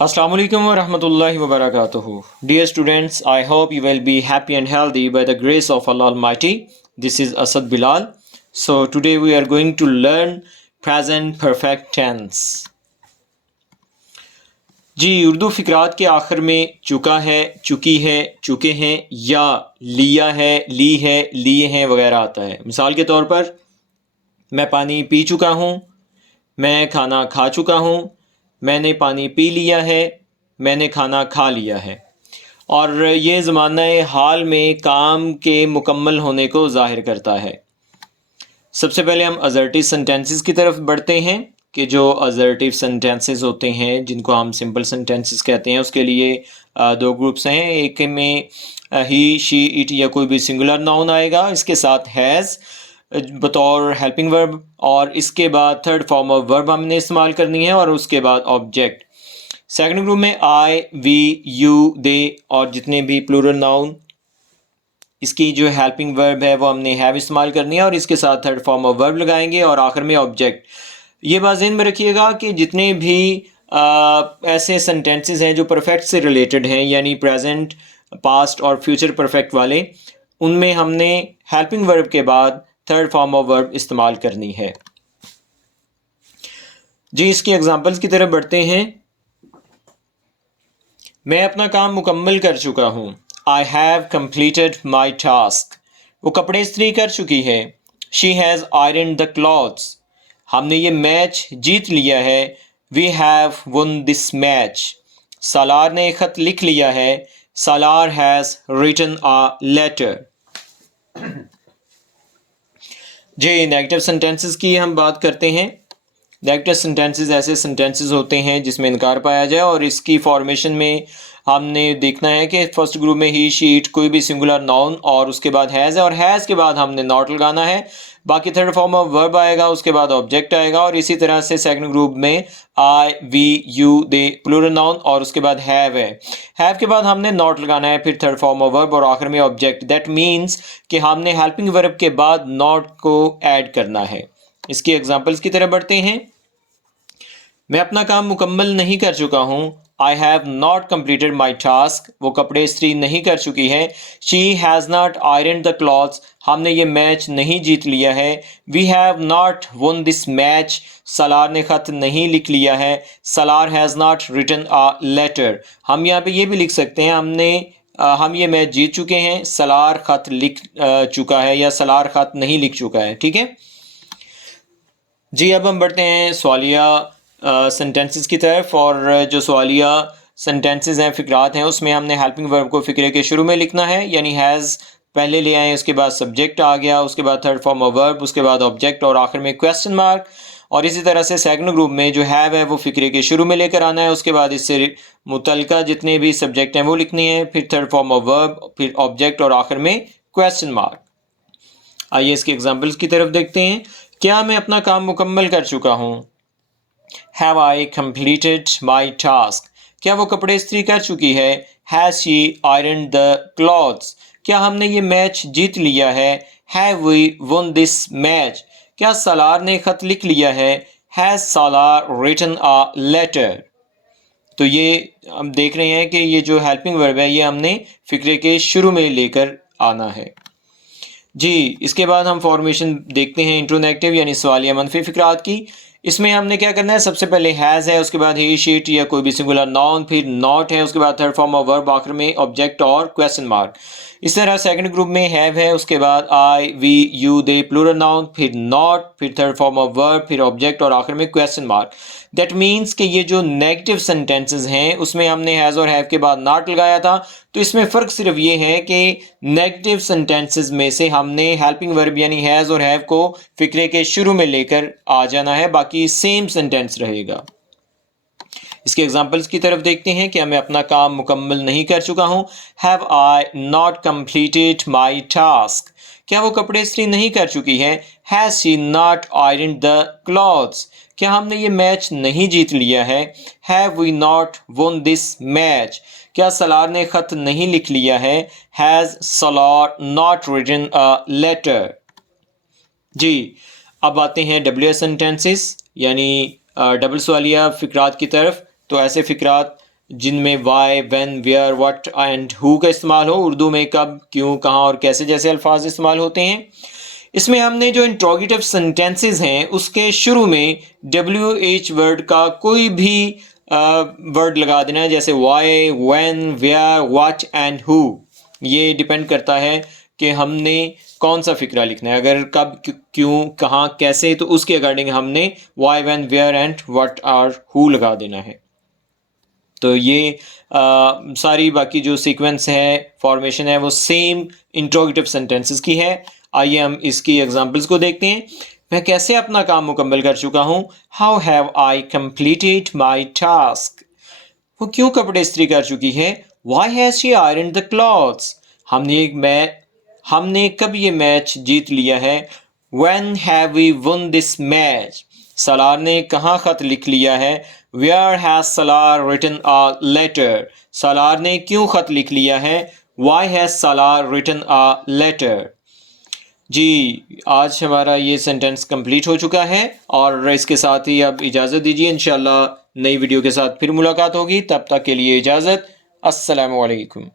Assalamu alaikum wa rahmatullahi wa barakatuhu. Dear students, I hope you will be happy and healthy by the grace of Allah Almighty. This is Asad Bilal. So today we are going to learn present perfect tense. जी उर्दू फ़िक्रात के आखिर में चुका है, चुकी है, चुके हैं या लिया है, ली है, लिए हैं वगैरह आता है। मिसाल के तौर पर मैं पानी पी चुका हूँ, मैं खाना खा चुका हूँ, मैंने पानी पी लिया है, मैंने खाना खा लिया है। और ये ज़माने हाल में काम के मुकम्मल होने को ज़ाहिर करता है। सबसे पहले हम असर्टिव सेंटेंसेस की तरफ बढ़ते हैं कि जो असर्टिव सेंटेंसेस होते हैं जिनको हम सिंपल सेंटेंसेस कहते हैं, उसके लिए दो ग्रुप्स हैं। एक में ही, शी, इट या कोई भी सिंगुलर नाउन आएगा, इसके साथ हैज़ बतौर हेल्पिंग वर्ब, और इसके बाद थर्ड फॉर्म ऑफ वर्ब हमने इस्तेमाल करनी है, और उसके बाद ऑब्जेक्ट। सेकंड ग्रुप में आई, वी, यू, दे और जितने भी प्लूरल नाउन, इसकी जो हेल्पिंग वर्ब है वो हमने हैव इस्तेमाल करनी है, और इसके साथ थर्ड फॉर्म ऑफ वर्ब लगाएंगे, और आखिर में ऑब्जेक्ट। ये बात ज़हन में रखिएगा कि जितने भी ऐसे सेंटेंसेस हैं जो परफेक्ट से रिलेटेड हैं, यानी प्रेजेंट, पास्ट और फ्यूचर परफेक्ट वाले, उनमें हमने हेल्पिंग वर्ब के बाद थर्ड फॉर्म ऑफ वर्ब इस्तेमाल करनी है। जी इसकी एग्जांपल्स की तरफ बढ़ते हैं। मैं अपना काम मुकम्मल कर चुका हूँ। I have completed my task. वो कपड़े इस्त्री कर चुकी है। She has ironed the clothes. हमने ये मैच जीत लिया है। We have won this match. Salar ने ख़त लिख लिया है। Salar has written a letter. जी नेगेटिव सेंटेंसेस की हम बात करते हैं। नेगेटिव सेंटेंसेस ऐसे सेंटेंसेस होते हैं जिसमें इनकार पाया जाए, और इसकी फॉर्मेशन में हमने देखना है कि फर्स्ट ग्रुप में ही, शी, इट कोई भी सिंगुलर नाउन, और उसके बाद हैज़ है, और हैज़ के बाद हमने नॉट लगाना है। बाकी थर्ड फॉर्म ऑफ वर्ब आएगा, उसके बाद ऑब्जेक्ट आएगा, और इसी तरह से सेकंड ग्रुप में I, we, you, they plural noun, और उसके बाद हैव है। हैव के बाद हमने नॉट लगाना है, फिर थर्ड फॉर्म ऑफ वर्ब, और आखिर में ऑब्जेक्ट। दैट मीन्स कि हमने हेल्पिंग वर्ब के बाद नॉट को ऐड करना है। इसकी एग्जाम्पल्स की तरफ बढ़ते हैं। मैं अपना काम मुकम्मल नहीं कर चुका हूँ। I have not completed my task. वो कपड़े इस्त्री नहीं कर चुकी है। She has not iron the clothes. हमने ये मैच नहीं जीत लिया है। We have not won this match. Salar ने ख़त नहीं लिख लिया है। Salar has not written a letter. हम यहाँ पे ये भी लिख सकते हैं, हम ये मैच जीत चुके हैं, सलार ख़त लिख चुका है, या सलार ख़त नहीं लिख चुका है। ठीक है जी। अब हम बढ़ते हैं सवालिया सेंटेंसेस की तरफ, और जो सवालिया सेंटेंसेस हैं, फ़िक्रात हैं, उसमें हमने हेल्पिंग वर्ब को फ़िक्रे के शुरू में लिखना है, यानी हैज़ पहले ले आए, उसके बाद सब्जेक्ट आ गया, उसके बाद थर्ड फॉर्म ऑफ वर्ब, उसके बाद ऑब्जेक्ट, और आखिर में क्वेश्चन मार्क। और इसी तरह से सेकंड ग्रुप में जो हैव है वो फ़िक्रे के शुरू में लेकर आना है, उसके बाद इससे मुतल्लिका जितने भी सब्जेक्ट हैं वो लिखने हैं, फिर थर्ड फॉर्म ऑफ वर्ब, फिर ऑब्जेक्ट, और आखिर में क्वेश्चन मार्क। आइए इसके एग्जाम्पल्स की तरफ देखते हैं। क्या मैं अपना काम मुकम्मल कर चुका हूँ। Have I completed my task. क्या वो कपड़े इस्त्री कर चुकी है। Has she ironed the clothes. क्या हमने ये मैच जीत लिया है। Have we won this match. क्या सालार ने ख़त लिख लिया है। Has Salar written a letter. तो ये हम देख रहे हैं कि ये जो हेल्पिंग वर्ब है ये हमने फ़िक्रे के शुरू में लेकर आना है। जी इसके बाद हम फॉर्मेशन देखते हैं इंट्रोनेगेटिव यानी सवालिया मनफी फ़िक्रात की। इसमें हमने क्या करना है, सबसे पहले हैज़ है, उसके बाद ही, शी, इट या कोई भी सिंगुलर नाउन, फिर नॉट है, उसके बाद थर्ड फॉर्म ऑफ वर्ब, आखिर में ऑब्जेक्ट और क्वेश्चन मार्क। इस तरह सेकंड ग्रुप में हैव है, उसके बाद I, we, you, they plural noun, फिर नॉट, फिर थर्ड फॉर्म ऑफ वर्ब, फिर ऑब्जेक्ट और आखिर में क्वेश्चन मार्क। दैट मीन्स कि ये जो नेगेटिव सेंटेंसेस हैं उसमें हमने हैज़ और हैव के बाद नॉट लगाया था। तो इसमें फ़र्क सिर्फ ये है कि नेगेटिव सेंटेंसेस में से हमने हेल्पिंग वर्ब यानी हैज़ और हैव को फ़िक्रे के शुरू में लेकर आ जाना है, बाकी सेम सेंटेंस रहेगा। इसके एग्जाम्पल्स की तरफ देखते हैं। क्या मैं अपना काम मुकम्मल नहीं कर चुका हूँ। Have I not completed my task. क्या वो कपड़े इस्त्री नहीं कर चुकी है। Has she not ironed the clothes. क्या हमने ये मैच नहीं जीत लिया है। Have we not won this match. क्या सलार ने ख़त नहीं लिख लिया है। Has Salar not written a letter. जी अब आते हैं डब्ल्यू एस सेंटेंसेस यानी डबल सवालिया फ़िक्रात की तरफ। तो ऐसे फ़िक्रात जिनमें Y, when, where, what and who का इस्तेमाल हो। उर्दू में कब, क्यों, कहाँ और कैसे जैसे अल्फाज इस्तेमाल होते हैं। इसमें हमने जो इंट्रोगेटिव सेंटेंसेस हैं उसके शुरू में WH वर्ड का कोई भी वर्ड लगा देना है, जैसे why, when, where, what and who. ये डिपेंड करता है कि हमने कौन सा फिक्रा लिखना है। अगर कब, क्यों, कहाँ, कैसे, तो उसके अकॉर्डिंग हमने why, when, where and what और हु लगा देना है। तो ये सारी बाकी जो सीक्वेंस है, फॉर्मेशन है, वो सेम इंट्रोगेटिव सेंटेंसेस की है। आइए हम इसकी एग्जांपल्स को देखते हैं। मैं कैसे अपना काम मुकम्मल कर चुका हूँ। How have I completed my task. वो क्यों कपड़े इस्त्री कर चुकी है। Why has she iron the clothes. हमने कब ये मैच जीत लिया है। When have we won this match? Salaar ने कहाँ खत लिख लिया है। Where has Salar written a letter? Salaar ने क्यों खत लिख लिया है। Why has Salar written a letter? जी, आज हमारा ये सेंटेंस कंप्लीट हो चुका है और इसके साथ ही अब इजाज़त दीजिए। इंशाल्लाह नई वीडियो के साथ फिर मुलाकात होगी। तब तक के लिए इजाज़त। अस्सलामु अलैकुम।